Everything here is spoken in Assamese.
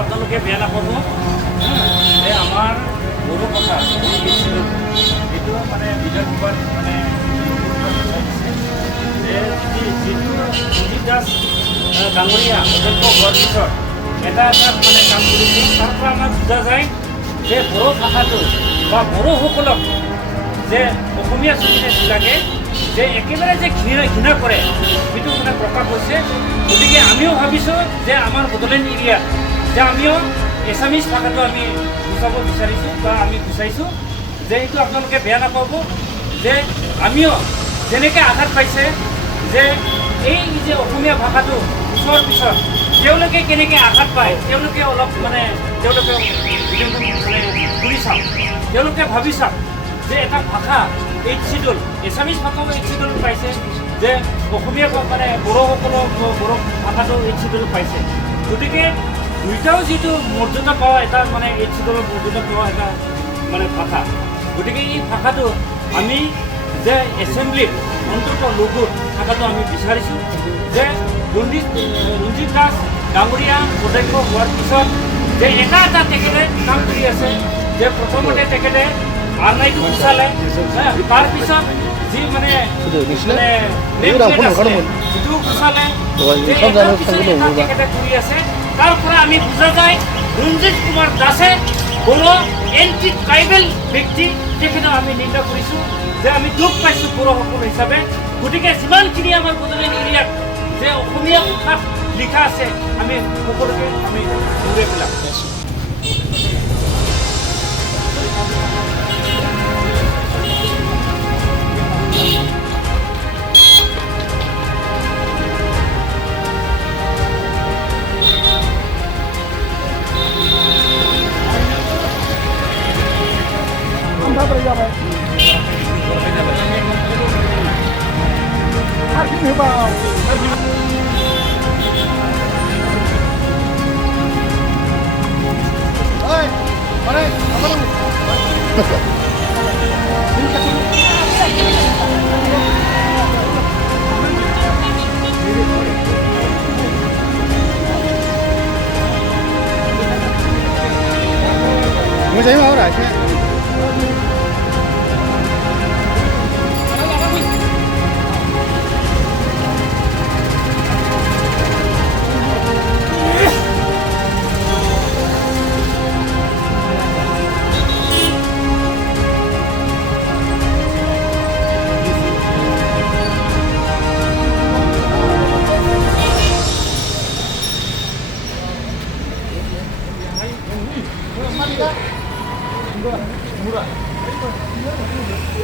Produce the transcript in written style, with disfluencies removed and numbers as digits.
আপোনালোকে বেয়া নাপাব যে আমাৰ বড়ো কথা এইটো মানে বিধানসভাত মানে যে যিটো সুজিত দাস ডাঙৰীয়া অধ্যক্ষ হোৱাৰ পিছত এটা মানে কাম কৰিছে তাৰ পৰা আমাক বুজা যায় যে বড়ো ভাষাটো বা বড়োসকলক যে অসমীয়া বিলাকে যে একেবাৰে যে ঘৃণা কৰে সেইটো মানে প্ৰকাশ হৈছে। গতিকে আমিও ভাবিছোঁ যে আমাৰ বড়োলেণ্ড এৰিয়াত যে আমিও এছামিজ ভাষাটো আমি গুচাব বিচাৰিছোঁ বা আমি গুচাইছোঁ যে এইটো আপোনালোকে বেয়া নাপাব যে আমিও যেনেকৈ আঘাত পাইছে যে এই যে অসমীয়া ভাষাটো গুচোৱাৰ পিছত তেওঁলোকে কেনেকৈ আঘাত পায় তেওঁলোকে অলপ মানে তেওঁলোকে মানে ঘূৰি চাওক, তেওঁলোকে ভাবি চাওক যে এটা ভাষা এইচ চিডুল এছামিজ ভাষাও এইচ চিডুল পাইছে যে অসমীয়া মানে বড়োসকলৰ বড়ো ভাষাটো এইচ চিডুল পাইছে। গতিকে দুইটাও যিটো মৰ্যাদা পোৱা এটা মানে এইচ চিডুলৰ মৰ্যাদা পোৱা এটা মানে ভাষা। গতিকে এই ভাষাটো আমি যে এছেম্বলিত অন্তত লঘুত থকাটো আমি বিচাৰিছোঁ যে ৰঞ্জিত দাস ডাঙৰীয়া অধ্যক্ষ হোৱাৰ পিছত যে এটা তেখেতে কাম কৰি আছে যে প্ৰথমতে তেখেতে আৰনাইটো গুচালে, তাৰপিছত যি মানে যিটো গুচালে তেখেতে কৰি আছে। তাৰ পৰা আমি বুজা যায় ৰঞ্জিত কুমাৰ দাসে বড়ো এণ্টি ট্ৰাইবেল ব্যক্তি তেখেতক আমি নিন্দা কৰিছোঁ যে আমি দুখ পাইছোঁ বড়োসকল হিচাপে। গতিকে যিমানখিনি আমাৰ বড়োলেণ্ড এৰিয়াত যে অসমীয়া ভাষাত লিখা আছে আমি সকলোকে আমি ঘূৰাই পেলাম। Mau saya mau dah. Murah.